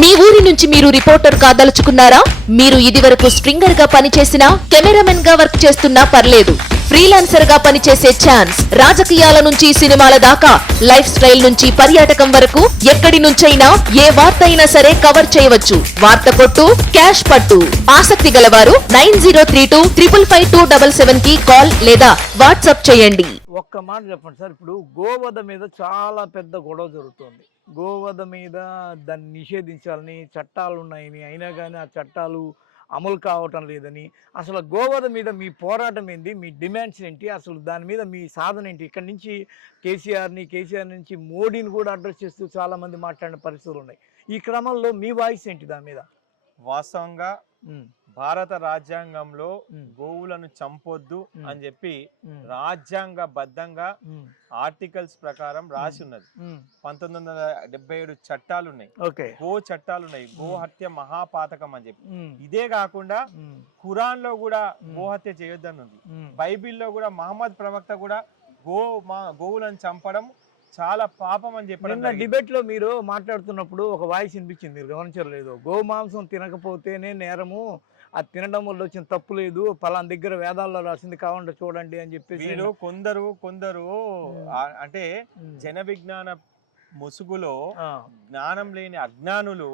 మీ ఊరి నుంచి మీరు రిపోర్టర్ కాదలుచుకున్నారా? మీరు ఇదివరకు స్ట్రింగర్ గా పనిచేసినా, కెమెరామెన్ గా వర్క్ చేస్తున్నా పర్లేదు. ఫ్రీలాన్సర్ గా పనిచేసే ఛాన్స్. రాజకీయాల నుంచి సినిమాల దాకా, లైఫ్ స్టైల్ నుంచి పర్యాటకం వరకు ఎక్కడి నుంచైనా ఏ వార్త అయినా సరే కవర్ చేయవచ్చు. వార్త కొట్టు, క్యాష్ పట్టు. ఆసక్తి గలవారు 9032555277 కి కాల్ లేదా వాట్సాప్ చేయండి. ఒక్క మాట చెప్పండి సార్, ఇప్పుడు గోవధ మీద చాలా పెద్ద గొడవ జరుగుతుంది. గోవధ మీద దాన్ని నిషేధించాలని చట్టాలు ఉన్నాయని, అయినా కానీ ఆ చట్టాలు అమలు కావటం లేదని, అసలు గోవధ మీద మీ పోరాటం ఏంటి, మీ డిమాండ్స్ ఏంటి, అసలు దాని మీద మీ సాధన ఏంటి? ఇక్కడి నుంచి కేసీఆర్ నుంచి మోడీని కూడా అడ్రస్ చేస్తూ చాలామంది మాట్లాడిన పరిస్థితులు ఉన్నాయి. ఈ క్రమంలో మీ వాయిస్ ఏంటి దాని మీద? వాస్తవంగా భారత రాజ్యాంగంలో గోవులను చంపొద్దు అని చెప్పి రాజ్యాంగబద్ధంగా ఆర్టికల్స్ ప్రకారం రాసి ఉన్నది. 1977 చట్టాలు ఉన్నాయి, గో చట్టాలు ఉన్నాయి, గో హత్య మహాపాతకం అని చెప్పి. ఇదే కాకుండా ఖురాన్ లో కూడా గోహత్య చేయొద్దని ఉంది. బైబిల్లో కూడా మహమ్మద్ ప్రవక్త కూడా గోవులను చంపడం చాలా పాపం అని చెప్పడం. డిబేట్ లో మీరు మాట్లాడుతున్నప్పుడు ఒక వాయిస్ వినిపించింది, మీరు గమనించలేదు. గో మాంసం తినకపోతేనే నేరము, అది తినడం వల్ల వచ్చిన తప్పు లేదు, పలానా దగ్గర వేదాల్లో రాసింది కావాలంటే చూడండి అని చెప్పేసి కొందరు అంటే జన విజ్ఞాన ముసుగులో జ్ఞానం లేని అజ్ఞానులు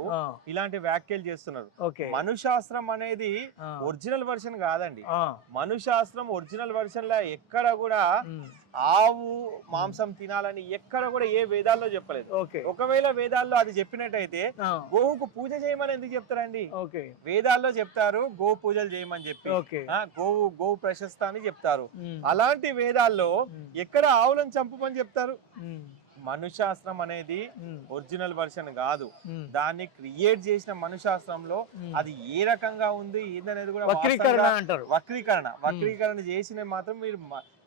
ఇలాంటి వ్యాఖ్యలు చేస్తున్నారు. మనుశాస్త్రం అనేది ఒరిజినల్ వర్షన్ కాదండి. మనుశాస్త్రం ఒరిజినల్ వర్షన్ లా ఎక్కడ కూడా ఆవు మాంసం తినాలని ఎక్కడ కూడా ఏ వేదాల్లో చెప్పలేదు. ఒకవేళ వేదాల్లో అది చెప్పినట్టయితే గోవుకు పూజ చేయమని ఎందుకు చెప్తారండి? వేదాల్లో చెప్తారు గో పూజలు చేయమని చెప్పి, గోవు ప్రశస్త అని చెప్తారు. అలాంటి వేదాల్లో ఎక్కడ ఆవులను చంపమని చెప్తారు? మనుశాస్త్రం అనేది ఒరిజినల్ వర్షన్ కాదు. దాన్ని క్రియేట్ చేసిన మనుశాస్త్రంలో అది ఏ రకంగా ఉంది ఏందనేది కూడా వక్రీకరణ అంటారు. వక్రీకరణ చేసిన మాత్రం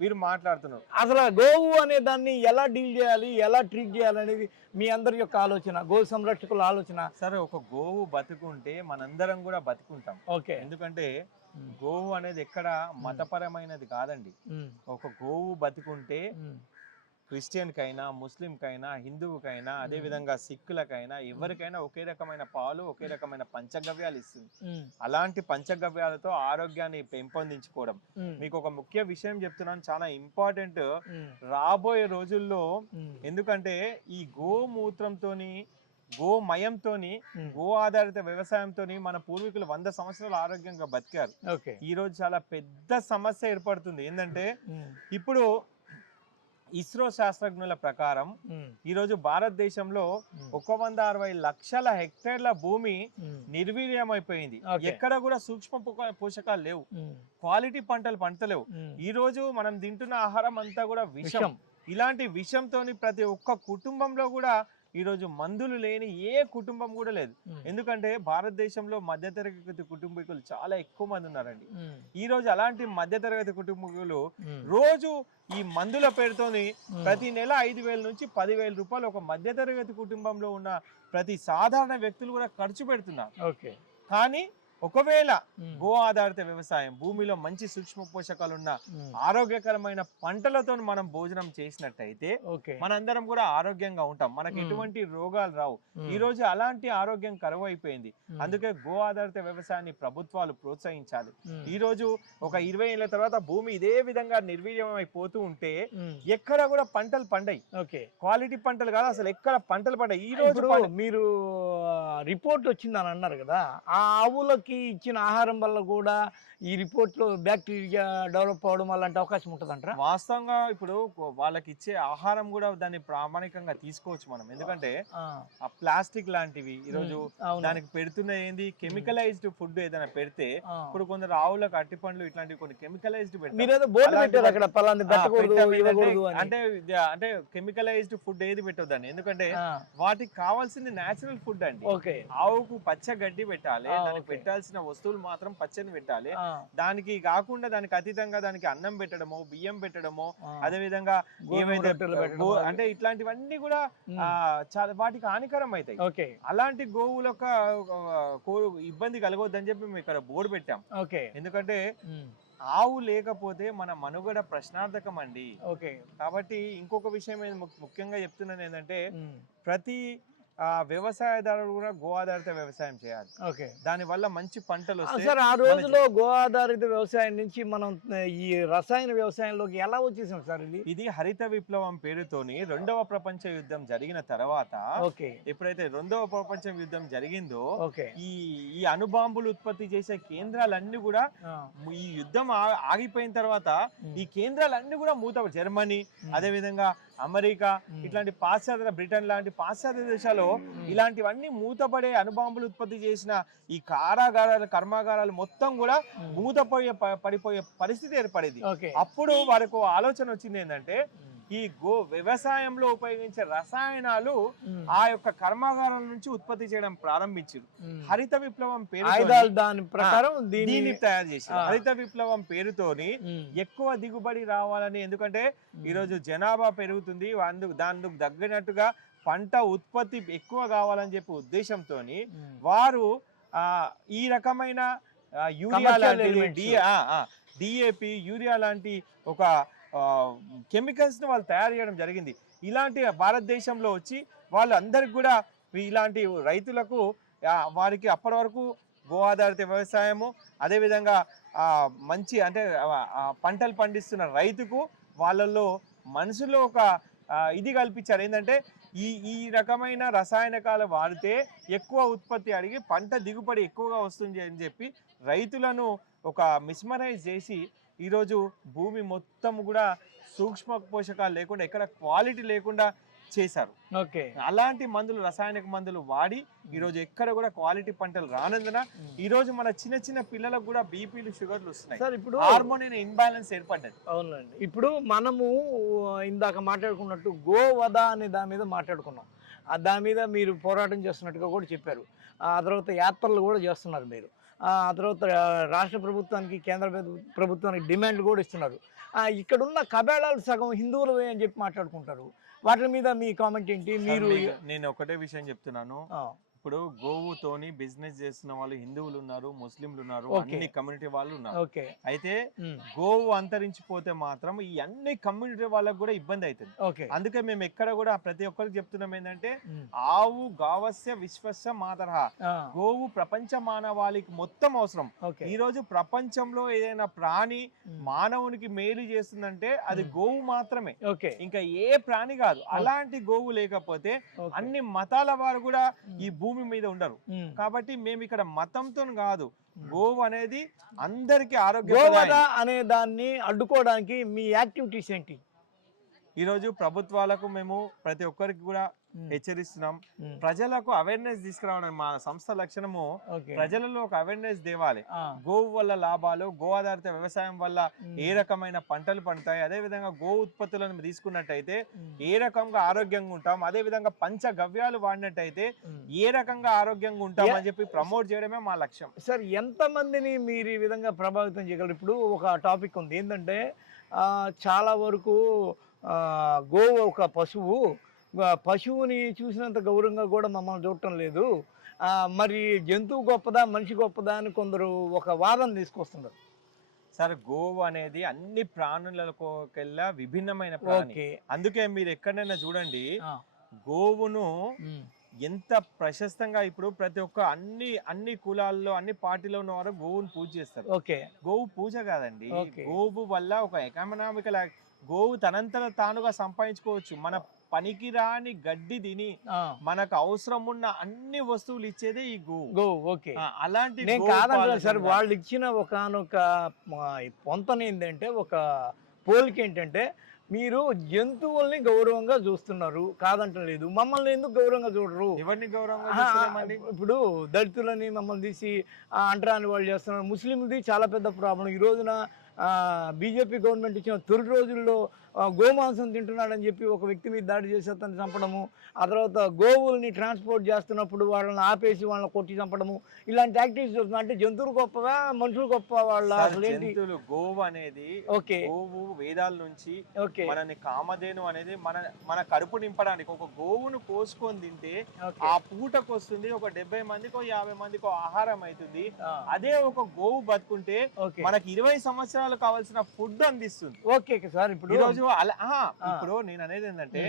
మీరు మాట్లాడుతున్నారు. అసలు గోవు అనే దాన్ని ఎలా డీల్ చేయాలి, ఎలా ట్రీట్ చేయాలి అనేది మీ అందరి యొక్క ఆలోచన, గో సంరక్షకుల ఆలోచన. సరే, ఒక గోవు బతుకుంటే మనందరం కూడా బతుకుంటాం. ఎందుకంటే గోవు అనేది ఎక్కడ మతపరమైనది కాదండి. ఒక గోవు బతుకుంటే క్రిస్టియన్ కైనా, ముస్లిం కైనా, హిందువుకైనా, అదే విధంగా సిక్కులకైనా ఎవరికైనా ఒకే రకమైన పాలు, ఒకే రకమైన పంచగవ్యాలు ఇస్తుంది. అలాంటి పంచగవ్యాలతో ఆరోగ్యాన్ని పెంపొందించుకోవడం. మీకు ఒక ముఖ్య విషయం చెప్తున్నాను, చాలా ఇంపార్టెంట్ రాబోయే రోజుల్లో. ఎందుకంటే ఈ గోమూత్రంతోని, గోమయంతోని, గో ఆధారిత వ్యవసాయంతోని మన పూర్వీకులు 100 సంవత్సరాలు ఆరోగ్యంగా బతికారు. ఈ రోజు చాలా పెద్ద సమస్య ఏర్పడుతుంది. ఏంటంటే ఇప్పుడు ఇస్రో శాస్త్రజ్ఞుల ప్రకారం ఈరోజు భారతదేశంలో 160 లక్షల హెక్టేర్ల భూమి నిర్వీర్యమైపోయింది. ఎక్కడ కూడా సూక్ష్మ పోషకాలు లేవు, క్వాలిటీ పంటలు పంటలేవు. ఈ రోజు మనం తింటున్న ఆహారం అంతా కూడా విషం. ఇలాంటి విషంతోని ప్రతి ఒక్క కుటుంబంలో కూడా ఈరోజు మందులు లేని ఏ కుటుంబం కూడా లేదు. ఎందుకంటే భారతదేశంలో మధ్యతరగతి కుటుంబీకులు చాలా ఎక్కువ మంది ఉన్నారండి. ఈ రోజు అలాంటి మధ్యతరగతి కుటుంబీకులు రోజు ఈ మందుల పేరుతోని ప్రతి నెల 5,000 నుంచి 10,000 రూపాయలు ఒక మధ్యతరగతి కుటుంబంలో ఉన్న ప్రతి సాధారణ వ్యక్తులు కూడా ఖర్చు పెడుతున్నారు. కానీ ఒకవేళ గో ఆధారిత వ్యవసాయం, భూమిలో మంచి సూక్ష్మ పోషకాలు ఉన్న ఆరోగ్యకరమైన పంటలతో మనం భోజనం చేసినట్టయితే మనందరం కూడా ఆరోగ్యంగా ఉంటాం, మనకి ఎటువంటి రోగాలు రావు. ఈ రోజు అలాంటి ఆరోగ్యం కరువు అయిపోయింది. అందుకే గో ఆధారిత వ్యవసాయాన్ని ప్రభుత్వాలు ప్రోత్సహించాలి. ఈ రోజు ఒక 20 ఏళ్ల తర్వాత భూమి ఇదే విధంగా నిర్వీర్యం అయిపోతూ ఉంటే ఎక్కడ కూడా పంటలు పండాయి. క్వాలిటీ పంటలు కాదు, అసలు ఎక్కడ పంటలు పండాయి. ఈ రోజు మీరు రిపోర్ట్ వచ్చిందని అన్నారు కదా, ఆ ఆవులకి ఇచ్చిన ఆహారం వల్ల కూడా ఈ రిపోర్ట్ లో బ్యాక్టీరియా డెవలప్ అవడం అలాంటి అవకాశం ఉంటుందంటారా? వాస్తవంగా ఇప్పుడు వాళ్ళకి ఇచ్చే ఆహారం కూడా దాన్ని ప్రామాణికంగా తీసుకోవచ్చు మనం. ఎందుకంటే ఆ ప్లాస్టిక్ లాంటివి ఈరోజు దానికి పెడుతున్న ఏంది, కెమికలైజ్డ్ ఫుడ్ ఏదైనా పెడితే, ఇప్పుడు కొందరు ఆవులకు అట్టి పండ్లు ఇట్లాంటివి కొన్ని కెమికలైజ్డ్ అంటే కెమికలైజ్డ్ ఫుడ్ ఏది పెట్టొద్దండి. ఎందుకంటే వాటికి కావాల్సింది నేచురల్ ఫుడ్ అండి. ఆవుకు పచ్చ గడ్డి పెట్టాలి, దానికి పెట్టాల్సిన వస్తువులు మాత్రం పచ్చని పెట్టాలి. దానికి కాకుండా దానికి అతీతంగా దానికి అన్నం పెట్టడమో, బియ్యం పెట్టడమో, అదే విధంగా ఏమైతే అంటే ఇట్లాంటివన్నీ కూడా చాలా వాటికి హానికరం అవుతాయి. అలాంటి గోవులకు ఇబ్బంది కలగొద్దని చెప్పి మేము ఇక్కడ బోర్డు పెట్టాం. ఎందుకంటే ఆవు లేకపోతే మన మనుగడ ప్రశ్నార్థకం అండి. కాబట్టి ఇంకొక విషయం ముఖ్యంగా చెప్తున్నాను ఏంటంటే, ప్రతి వ్యవసాయదారులు కూడా గో ఆధారిత వ్యవసాయం చేయాలి. ఓకే. దాని వల్ల మంచి పంటలు వస్తాయి. సార్ ఆ రోజులో గో ఆధారిత వ్యవసాయం నుంచి మనం ఈ రసాయన వ్యవసాయంలోకి ఎలా వచ్చేసాం సార్? ఇది హరిత విప్లవం పేరుతోని 2వ ప్రపంచ యుద్ధం జరిగిన తర్వాత, ఓకే, ఎప్పుడైతే 2వ ప్రపంచ యుద్ధం జరిగిందో ఓకే, ఈ అణుబాంబులు ఉత్పత్తి చేసే కేంద్రాలన్నీ కూడా ఈ యుద్ధం ఆగిపోయిన తర్వాత ఈ కేంద్రాలన్నీ కూడా జర్మనీ, అదే విధంగా అమెరికా, ఇట్లాంటి పాశ్చాత్య బ్రిటన్ లాంటి పాశ్చాత్య దేశాల్లో ఇలాంటివన్నీ మూతపడే అణుబాంబులు ఉత్పత్తి చేసిన ఈ కర్మాగారాలు మొత్తం కూడా పడిపోయే పరిస్థితి ఏర్పడేది. అప్పుడు వారికి ఆలోచన వచ్చింది ఏంటంటే, ఈ వ్యవసాయంలో ఉపయోగించే రసాయనాలు ఆ యొక్క కర్మాగారాల నుంచి ఉత్పత్తి చేయడం ప్రారంభించారు. హరిత విప్లవం పేరు దాని ప్రకారం దీన్ని తయారు చేశారు. హరిత విప్లవం పేరుతోని ఎక్కువ దిగుబడి రావాలని, ఎందుకంటే ఈరోజు జనాభా పెరుగుతుంది, దానికి తగ్గినట్టుగా పంట ఉత్పత్తి ఎక్కువ కావాలని చెప్పి ఉద్దేశంతో వారు ఈ రకమైన యూరియా లాంటి డిఏపి యూరియా లాంటి ఒక కెమికల్స్ ని వాళ్ళు తయారు చేయడం జరిగింది. ఇలాంటి భారతదేశంలో వచ్చి వాళ్ళు అందరికి కూడా ఇలాంటి రైతులకు వారికి అప్పటి వరకు గో ఆధారిత వ్యవసాయము, అదేవిధంగా మంచి అంటే పంటలు పండిస్తున్న రైతుకు వాళ్ళల్లో మనసులో ఒక ఇది కల్పించారు. ఏంటంటే ఈ రకమైన రసాయనకాలు వాడితే ఎక్కువ ఉత్పత్తి అడిగి పంట దిగుబడి ఎక్కువగా వస్తుంది అని చెప్పి రైతులను ఒక మిస్మరైజ్ చేసి ఈరోజు భూమి మొత్తం కూడా సూక్ష్మ పోషకాలు లేకుండా, ఎక్కడ క్వాలిటీ లేకుండా చేశారు. ఓకే, అలాంటి మందులు, రసాయనిక మందులు వాడి ఈరోజు ఎక్కడ కూడా క్వాలిటీ పంటలు రానందున ఈరోజు మన చిన్న చిన్న పిల్లలకు కూడా బీపీలు, షుగర్లు వస్తున్నాయి. సార్ ఇప్పుడు హార్మోన్ ఇన్బ్యాలెన్స్ ఏర్పడ్డది. అవునండి. ఇప్పుడు మనము ఇందాక మాట్లాడుకున్నట్టు గోవధ అనే దాని మీద మాట్లాడుకున్నాం. దాని మీద మీరు పోరాటం చేస్తున్నట్టుగా కూడా చెప్పారు. ఆ తర్వాత యాత్రలు కూడా చేస్తున్నారు మీరు. ఆ తర్వాత రాష్ట్ర ప్రభుత్వానికి, కేంద్ర ప్రభుత్వానికి డిమాండ్ కూడా ఇస్తున్నారు. ఇక్కడున్న కబేళాలు సగం హిందువులవే అని చెప్పి మాట్లాడుకుంటారు. వాటి మీద మీ కామెంట్ ఏంటి? నేను ఒకటే విషయం చెప్తున్నాను. ఇప్పుడు గోవుతోని బిజినెస్ చేస్తున్న వాళ్ళు హిందువులు ఉన్నారు, ముస్లింలు ఉన్నారు, అన్ని కమ్యూనిటీ వాళ్ళు ఉన్నారు. అయితే గోవు అంతరించిపోతే మాత్రం ఈ అన్ని కమ్యూనిటీ వాళ్ళకు కూడా ఇబ్బంది అవుతుంది. అందుకే మేము ఎక్కడ కూడా ప్రతి ఒక్కరికి చెప్తున్నాం ఏంటంటే, ఆవు గావస్య విశ్వస్య మాతరహ, గోవు ప్రపంచ మానవాళికి మొత్తం అవసరం. ఈ రోజు ప్రపంచంలో ఏదైనా ప్రాణి మానవునికి మేలు చేస్తుందంటే అది గోవు మాత్రమే, ఇంకా ఏ ప్రాణి కాదు. అలాంటి గోవు లేకపోతే అన్ని మతాల వారు కూడా ఈ భూమి మీద ఉండరు. కాబట్టి మేము ఇక్కడ మతంతో కాదు, గోవు అనేది అందరికి ఆరోగ్య అనే దాన్ని అడ్డుకోవడానికి మీ యాక్టివిటీస్ ఏంటి? ఈరోజు ప్రభుత్వాలకు మేము ప్రతి ఒక్కరికి కూడా హెచ్చరిస్తున్నాం. ప్రజలకు అవేర్నెస్ తీసుకురావడం మా సంస్థ లక్ష్యము. ప్రజలలో ఒక అవేర్నెస్ తేవాలి. గోవు వల్ల లాభాలు, గో ఆధారిత వ్యవసాయం వల్ల ఏ రకమైన పంటలు పండుతాయి, అదే విధంగా గో ఉత్పత్తులను తీసుకున్నట్టయితే ఏ రకంగా ఆరోగ్యంగా ఉంటాం, అదే విధంగా పంచగవ్యాలు వాడినట్టయితే ఏ రకంగా ఆరోగ్యంగా ఉంటాం అని చెప్పి ప్రమోట్ చేయడమే మా లక్ష్యం. సార్, ఎంత మందిని మీరు ఈ విధంగా ప్రభావితం చేయగలరు? ఇప్పుడు ఒక టాపిక్ ఉంది ఏంటంటే, చాలా వరకు గోవు ఒక పశువుని చూసినంత గౌరవంగా కూడా మమ్మల్ని చూడటం లేదు, మరి జంతువు గొప్పదా మనిషి గొప్పదా అని కొందరు ఒక వాదన తీసుకొస్తున్నారు. సార్, గోవు అనేది అన్ని ప్రాణులకెల్లా విభిన్నమైన ప్రాణి. అందుకే మీరు ఎక్కడైనా చూడండి, గోవును ఎంత ప్రశస్తంగా ఇప్పుడు ప్రతి ఒక్క అన్ని కులాల్లో, అన్ని పార్టీలో ఉన్న వారు గోవును పూజ చేస్తారు. గోవు పూజ కాదండి, గోవు వల్ల ఒక ఎకనామికల్, గోవు తనంతట తానుగా సంపాదించుకోవచ్చు. మన పనికి రాని గడ్డి తిని మనకు అవసరం ఉన్న అన్ని వస్తువులు ఇచ్చేదే ఈ గోవు. అలాంటి సార్, వాళ్ళు ఇచ్చిన ఒకనొక పొంతన ఏంటంటే, ఒక పోలిక ఏంటంటే, మీరు జంతువుల్ని గౌరవంగా చూస్తున్నారు, కాదంటలేదు, మమ్మల్ని ఎందుకు గౌరవంగా చూడరు? ఎవరిని గౌరవంగా? ఇప్పుడు దళితులని మమ్మల్ని తీసి అంటరాని వాళ్ళు చేస్తున్నారు. ముస్లింది చాలా పెద్ద ప్రాబ్లం. ఈ రోజున బీజేపీ గవర్నమెంట్ ఇచ్చిన తొలి రోజుల్లో గోమాంసం తింటున్నాడని చెప్పి ఒక వ్యక్తి మీద దాడి చేసి అతన్ని చంపడము, ఆ తర్వాత గోవుల్ని ట్రాన్స్పోర్ట్ చేస్తున్నప్పుడు వాళ్ళని ఆపేసి వాళ్ళని కొట్టి చంపడము, ఇలాంటి యాక్టివిటీస్ చూస్తున్నాం. అంటే జంతువులు గొప్పవా మనుషులు గొప్ప? వాళ్ళ గోవు అనేది గోవు వేదాల నుంచి మనని కామధేను అనేది మన కడుపు నింపడానికి ఒక గోవును కోసుకొని తింటే ఆ పూటకు వస్తుంది ఒక 70 మందికో 50 మందికో ఆహారం అవుతుంది. అదే ఒక గోవు బతుకుంటే మనకి 20 సంవత్సరాలు కావాల్సిన ఫుడ్ అందిస్తుంది. ఓకే సార్, ఇప్పుడు ఇప్పుడు నేను అనేది ఏంటంటే,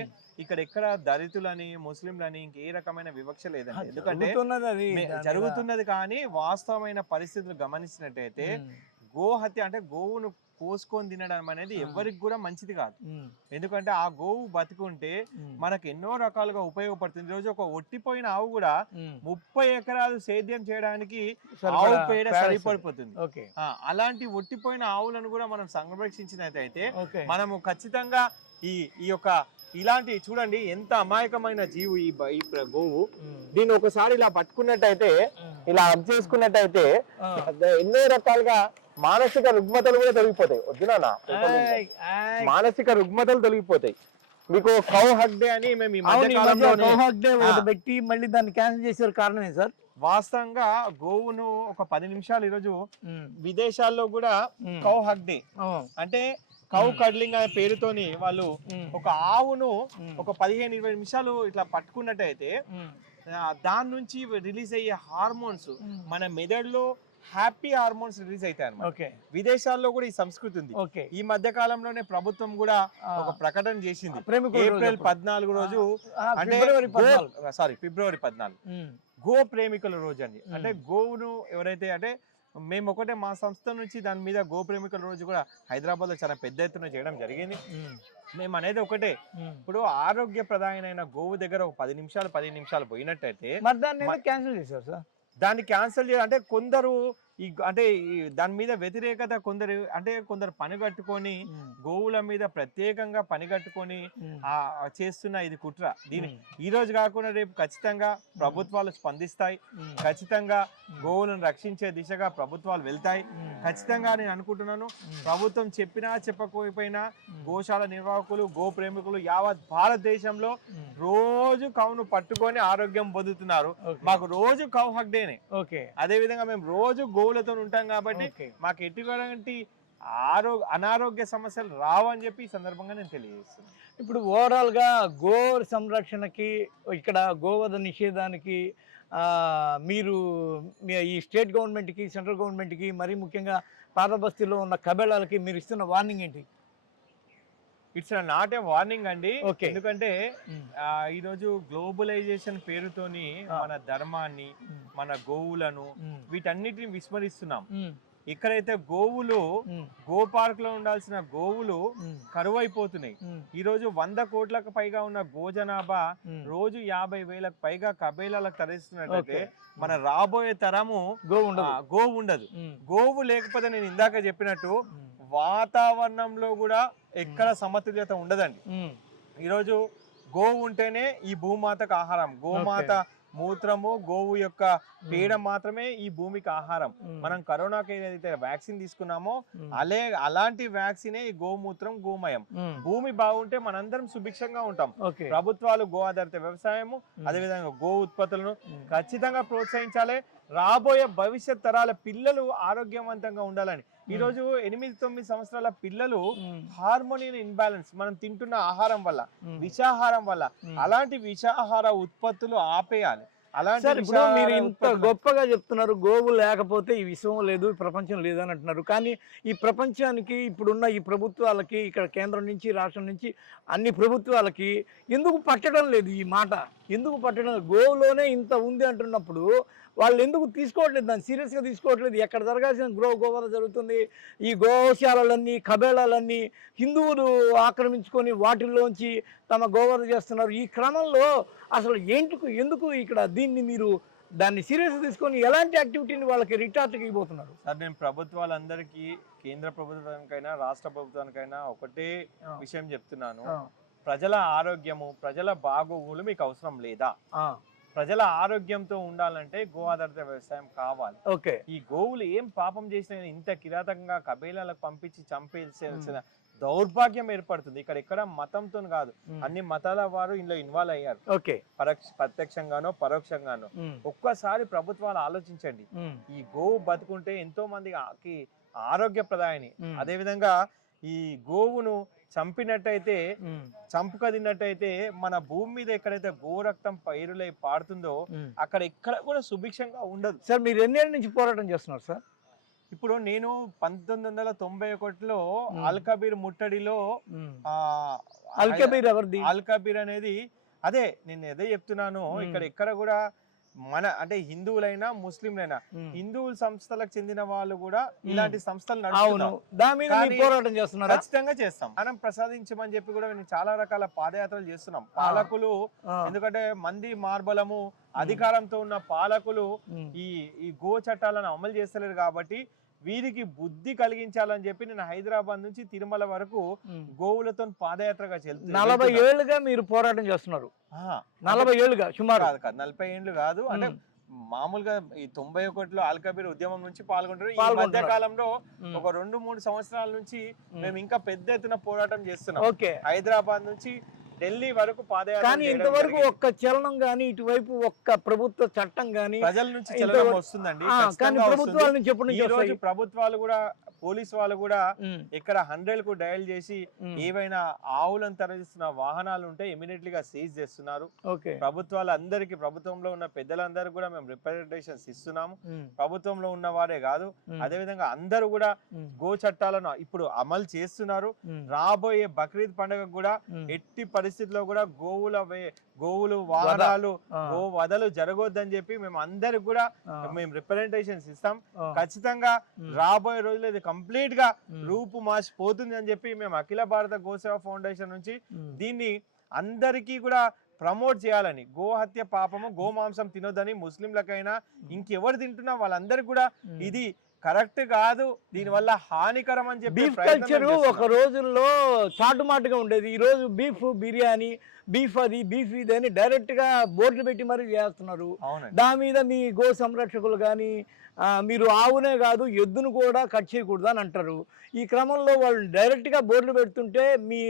ఇక్కడ ఎక్కడ దళితులని ముస్లింలని ఇంకే రకమైన వివక్ష లేదండి. ఎందుకంటే జరుగుతున్నది కానీ వాస్తవమైన పరిస్థితులు గమనించినట్టయితే గోహత్య అంటే గోవును కోసుకొని తినడం అనేది ఎవరికి కూడా మంచిది కాదు. ఎందుకంటే ఆ గోవు బతుకుంటే మనకు ఎన్నో రకాలుగా ఉపయోగపడుతుంది. ఈరోజు ఒక ఒట్టిపోయిన ఆవు కూడా 30 ఎకరాలు సేద్యం చేయడానికి ఆవు పేడ సరిపడిపోతుంది. అలాంటి ఒట్టిపోయిన ఆవులను కూడా మనం సంరక్షించినట్టయితే మనము ఖచ్చితంగా ఈ యొక్క ఇలాంటి చూడండి ఎంత అమాయకమైన జీవి ఈ గోవు. దీన్ని ఒకసారి ఇలా పట్టుకున్నట్టయితే ఇలా అబ్ చేసుకున్నట్టయితే ఎన్నో రకాలుగా మానసిక రుగ్మతలు కూడా తొలగిపోతాయి. వద్దునా మానసిక రుగ్మతలు తొలగిపోతాయి. మీకు కౌ హక్ డే అని మేము పెట్టి మళ్ళీ దాన్ని క్యాన్సిల్ చేసే కారణమే సార్. వాస్తవంగా గోవును ఒక 10 నిమిషాలు ఈరోజు విదేశాల్లో కూడా కౌ హక్ డే అంటే కౌ కడ్లింగ్ అనే పేరుతోని వాళ్ళు ఒక ఆవును ఒక 15-20 నిమిషాలు ఇట్లా పట్టుకున్నట్టయితే దాని నుంచి రిలీజ్ అయ్యే హార్మోన్స్ మన మెదడులో హ్యాపీ హార్మోన్స్ రిలీజ్ అవుతాయి అన్నమాట. విదేశాల్లో కూడా ఈ సంస్కృతి ఉంది. ఈ మధ్య కాలంలోనే ప్రభుత్వం కూడా ఒక ప్రకటన చేసింది. ఏప్రిల్ 14 రోజు అంటే ఫిబ్రవరి 14 గో ప్రేమికుల రోజు అండి. అంటే గోవును ఎవరైతే అంటే మేము ఒకటే మా సంస్థ నుంచి దాని మీద గో ప్రేమికుల రోజు కూడా హైదరాబాద్ లో చాలా పెద్ద ఎత్తున చేయడం జరిగింది. మేము అనేది ఒకటే, ఇప్పుడు ఆరోగ్యప్రదాయమైన గోవు దగ్గర ఒక 10 నిమిషాలు పోయినట్టయితే క్యాన్సిల్ చేశారు సార్. దాన్ని క్యాన్సిల్ చేయాలి అంటే కొందరు అంటే దాని మీద వ్యతిరేకత కొందరు పని కట్టుకొని గోవుల మీద ప్రత్యేకంగా పని కట్టుకొని చేస్తున్న ఇది కుట్ర. దీని ఈ రోజు కాకుండా రేపు ఖచ్చితంగా ప్రభుత్వాలు స్పందిస్తాయి. ఖచ్చితంగా గోవులను రక్షించే దిశగా ప్రభుత్వాలు వెళ్తాయి. ఖచ్చితంగా నేను అనుకుంటున్నాను ప్రభుత్వం చెప్పినా చెప్పకపోయినా గోశాల నిర్వాహకులు గో ప్రేమికులు యావత్ భారతదేశంలో రోజు కౌను పట్టుకొని ఆరోగ్యం పొందుతున్నారు. మాకు రోజు కౌ హక్ డేనే. అదే విధంగా మేము రోజు గోవులతో ఉంటాం కాబట్టి మాకు ఎటువంటి అనారోగ్య సమస్యలు రావని చెప్పి ఈ సందర్భంగా నేను తెలియజేస్తున్నాను. ఇప్పుడు ఓవరాల్ గా గో సంరక్షణకి ఇక్కడ గోవధ నిషేధానికి మీరు ఈ స్టేట్ గవర్నమెంట్ కి సెంట్రల్ గవర్నమెంట్ కి మరీ ముఖ్యంగా పాతబస్తీలో ఉన్న కబేళాలకి మీరు ఇస్తున్న వార్నింగ్ ఏంటి? ఇట్స్ నాట్ ఏ వార్నింగ్ అండి. ఎందుకంటే ఈరోజు గ్లోబలైజేషన్ పేరుతోని మన ధర్మాన్ని మన గోవులను వీటన్నిటిని విస్మరిస్తున్నాం. ఇక్కడైతే గోవులు గో పార్క్ లో ఉండాల్సిన గోవులు కరువు అయిపోతున్నాయి. ఈ రోజు 100 కోట్లకు పైగా ఉన్న గో జనాభా రోజు 50,000కు పైగా కబేలాలకు తరలిస్తున్నట్టయితే మన రాబోయే తరము గోవు ఉండదు. గోవు లేకపోతే నేను ఇందాక చెప్పినట్టు వాతావరణంలో కూడా ఎక్కడ సమతుల్యత ఉండదండి. ఈరోజు గోవు ఉంటేనే ఈ భూమాతకు ఆహారం. గోమాత మూత్రము గోవు యొక్క పేడ మాత్రమే ఈ భూమికి ఆహారం. మనం కరోనాకి ఏదైతే వ్యాక్సిన్ తీసుకున్నామో అలాంటి వ్యాక్సినే ఈ గోమూత్రం గోమయం. భూమి బాగుంటే మనందరం సుభిక్షంగా ఉంటాం. ప్రభుత్వాలు గో ఆధారిత వ్యవసాయము అదేవిధంగా గో ఉత్పత్తులను ఖచ్చితంగా ప్రోత్సహించాలి. రాబోయే భవిష్యత్ తరాల పిల్లలు ఆరోగ్యవంతంగా ఉండాలని. ఈ రోజు 8-9 సంవత్సరాల పిల్లలు హార్మోనియన్ ఇన్బ్యాలెన్స్ మనం తింటున్న ఆహారం వల్ల విషాహారం వల్ల అలాంటి విషాహార ఉత్పత్తులు ఆపేయాలి. మీరు ఇంత గొప్పగా చెప్తున్నారు గోవు లేకపోతే ఈ విశ్వం లేదు ఈ ప్రపంచం లేదని అంటున్నారు. కానీ ఈ ప్రపంచానికి ఇప్పుడున్న ఈ ప్రభుత్వాలకి ఇక్కడ కేంద్రం నుంచి రాష్ట్రం నుంచి అన్ని ప్రభుత్వాలకి ఎందుకు పట్టడం లేదు ఈ మాట? ఎందుకు పట్టడం? గోవులోనే ఇంత ఉంది అంటున్నప్పుడు వాళ్ళు ఎందుకు తీసుకోవట్లేదు, దాన్ని సీరియస్గా తీసుకోవట్లేదు? ఎక్కడ జరగాల్సిన గోవధ జరుగుతుంది. ఈ గోశాలలన్నీ కబేళాలన్నీ హిందువులు ఆక్రమించుకొని వాటిల్లోంచి తమ గోవధ చేస్తున్నారు. ఈ క్రమంలో అసలు ఎందుకు ఇక్కడ దీన్ని మీరు దాన్ని సీరియస్ తీసుకొని ఎలాంటి యాక్టివిటీని వాళ్ళకి రిటార్ట్కి ఇవ్వబోతున్నారు? సార్ నేను ప్రభుత్వాలందరికీ కేంద్ర ప్రభుత్వానికైనా రాష్ట్ర ప్రభుత్వానికైనా ఒకటే విషయం చెప్తున్నాను. ప్రజల ఆరోగ్యము ప్రజల బాగోగులు మీకు అవసరం లేదా? ప్రజల ఆరోగ్యంతో ఉండాలంటే గో ఆధారిత వ్యవసాయం కావాలి. ఈ గోవులు ఏం పాపం చేసినా ఇంత కిరాతకంగా కబేలాలకు పంపించి చంపేసిన దౌర్భాగ్యం ఏర్పడుతుంది. ఇక్కడ ఎక్కడ మతంతో కాదు, అన్ని మతాల వారు ఇందులో ఇన్వాల్వ్ అయ్యారు, ప్రత్యక్షంగానో పరోక్షంగానో. ఒక్కసారి ప్రభుత్వాలు ఆలోచించండి. ఈ గోవు బతుకుంటే ఎంతో మందికి ఆరోగ్యప్రదాయని. అదే విధంగా ఈ గోవును చంపినట్టయితే చంపుక తిన్నట్టయితే మన భూమి మీద ఎక్కడైతే గోరక్తం పైరులై పాడుతుందో అక్కడ ఎక్కడ కూడా సుభిక్షంగా ఉండదు. సార్ మీరు ఎన్నేళ్ళ నుంచి పోరాటం చేస్తున్నారు సార్? ఇప్పుడు నేను 1991లో అల్కబీర్ ముట్టడిలో అల్కబీర్ ఎవరిది? అల్కబీర్ అనేది అదే నేను అదే చెప్తున్నాను. ఇక్కడ కూడా మన అంటే హిందువులైనా ముస్లింలైనా హిందువుల సంస్థలకు చెందిన వాళ్ళు కూడా ఇలాంటి సంస్థలు పోరాటం చేస్తున్నారు. ఖచ్చితంగా చేస్తాం. మనం ప్రసాదించమని చెప్పి కూడా మేము చాలా రకాల పాదయాత్రలు చేస్తున్నాం. పాలకులు ఎందుకంటే మంది మార్బలము అధికారంతో ఉన్న పాలకులు ఈ గో చట్టాలను అమలు చేస్తలేరు కాబట్టి వీరికి బుద్ధి కలిగించాలని చెప్పి నేను హైదరాబాద్ నుంచి తిరుమల వరకు గోవులతో పాదయాత్రగా 40 ఏళ్ళుగా మీరు పోరాటం చేస్తున్నారు. 40 ఏళ్ళుగా సుమారు కాదు 40 ఏళ్ళు కాదు, అంటే మామూలుగా ఈ 91లో అల్కబీర్ ఉద్యమం నుంచి పాల్గొంటారు. ఈ మధ్య కాలంలో ఒక 2-3 సంవత్సరాల నుంచి మేము ఇంకా పెద్ద ఎత్తున పోరాటం చేస్తున్నాం. హైదరాబాద్ నుంచి ఢిల్లీ వరకు పాదయాత్ర. కానీ ఇంతవరకు ఒక్క చలనం గానీ ఇటువైపు ఒక్క ప్రభుత్వ చట్టం గానీ ప్రజల నుంచి చలనం వస్తుందండి. ప్రభుత్వాల నుంచి ఎప్పుడు ఈ రోజు ప్రభుత్వాలు కూడా పోలీసు వాళ్ళు కూడా ఇక్కడ 100కు డయల్ చేసి ఏవైనా ఆవులను తరలిస్తున్న వాహనాలు ఉంటే ఇమీడియట్లీ గా సీజ్ చేస్తున్నారు. ప్రభుత్వాలు అందరికి ప్రభుత్వంలో ఉన్న పెద్దలందరూ కూడా మేము రిప్రజెంటేషన్స్ ఇస్తున్నాము. ప్రభుత్వంలో ఉన్న వారే కాదు, అదే విధంగా అందరూ కూడా గో చట్టాలను ఇప్పుడు అమలు చేస్తున్నారు. రాబోయే బక్రీద్ పండుగ కూడా ఎట్టి పరిస్థితిలో కూడా గోవులు వాహనాలు గో వదలు జరగొద్దని చెప్పి మేము అందరికి కూడా మేము రిప్రజెంటేషన్స్ ఇస్తాం. ఖచ్చితంగా రాబోయే రోజుల్లో ఇది కంప్లీట్ గా రూపు మార్చిపోతుంది అని చెప్పి మేము అఖిల భారత గోసేవ ఫౌండేషన్ నుంచి దీన్ని అందరికీ కూడా ప్రమోట్ చేయాలని. గోహత్య పాపము, గోమాంసం తినొద్దని ముస్లింలకైనా ఇంకెవరు తింటున్నా వాళ్ళందరికీ కూడా ఇది కరెక్ట్ కాదు, దీని వల్ల హానికరం అని చెప్పి. బీఫ్ కల్చర్ ఒక రోజుల్లో చాటుమాటుగా ఉండేది. ఈ రోజు బీఫ్ బిర్యానీ, బీఫ్ అది, బీఫ్ ఇది అని డైరెక్ట్ గా బోర్డులు పెట్టి మరీ చేస్తున్నారు. దాని మీద మీ గో సంరక్షకులు కానీ మీరు ఆవునే కాదు ఎద్దును కూడా కట్ చేయకూడదు అని అంటారు. ఈ క్రమంలో వాళ్ళు డైరెక్ట్ గా బోర్డులు పెడుతుంటే మీ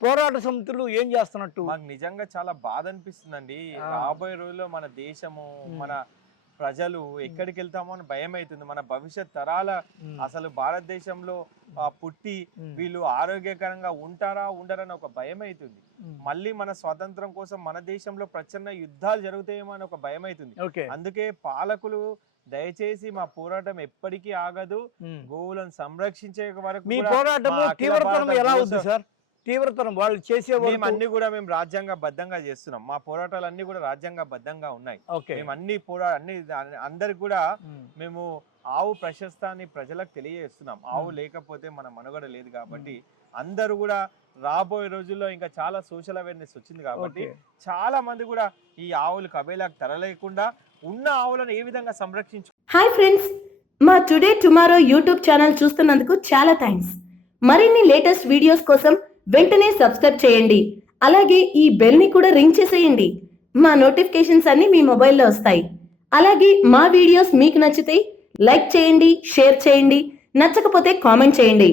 పోరాట సమితులు ఏం చేస్తున్నట్టు? మాకు నిజంగా చాలా బాధ అనిపిస్తుందండి. రాబోయే రోజుల్లో మన దేశము, మన ప్రజలు ఎక్కడికి వెళ్తామో అని భయం అవుతుంది. మన భవిష్యత్ తరాల అసలు భారతదేశంలో పుట్టి వీళ్ళు ఆరోగ్యకరంగా ఉంటారా ఉండరని ఒక భయం అవుతుంది. మళ్ళీ మన స్వాతంత్రం కోసం మన దేశంలో ప్రచన్న యుద్ధాలు జరుగుతాయేమో అని ఒక భయం అవుతుంది. అందుకే పాలకులు దయచేసి మా పోరాటం ఎప్పటికీ ఆగదు. గోవులను సంరక్షించే వరకు మీ పోరాటం తీవ్రతరం ఎలా ఉంది సార్? తీవ్రతరం వాళ్ళు చేసే అన్ని కూడా మేము రాజ్యాంగబద్ధంగా చేస్తున్నాం. మా పోరాటాలు అన్ని కూడా రాజ్యాంగబద్ధంగా ఉన్నాయి. మేము అన్ని అందరికి కూడా మేము ఆవు ప్రశస్తాన్ని ప్రజలకు తెలియజేస్తున్నాం. ఆవు లేకపోతే మన మనుగడ లేదు కాబట్టి అందరూ కూడా రాబోయే రోజుల్లో ఇంకా చాలా సోషల్ అవేర్నెస్ వచ్చింది కాబట్టి చాలా మంది కూడా ఈ ఆవులు కబేలాకు తరలేకుండా ఉన్న ఆవులను ఏ విధంగా సంరక్షించు. హాయ్ ఫ్రెండ్స్, మా టుడే టుమారో యూట్యూబ్ ఛానల్ చూస్తున్నందుకు చాలా థ్యాంక్స్. మరిన్ని లేటెస్ట్ వీడియోస్ కోసం వెంటనే సబ్స్క్రైబ్ చేయండి. అలాగే ఈ బెల్ ని కూడా రింగ్ చేసేయండి. మా నోటిఫికేషన్స్ అన్ని మీ మొబైల్లో వస్తాయి. అలాగే మా వీడియోస్ మీకు నచ్చితే లైక్ చేయండి, షేర్ చేయండి, నచ్చకపోతే కామెంట్ చేయండి.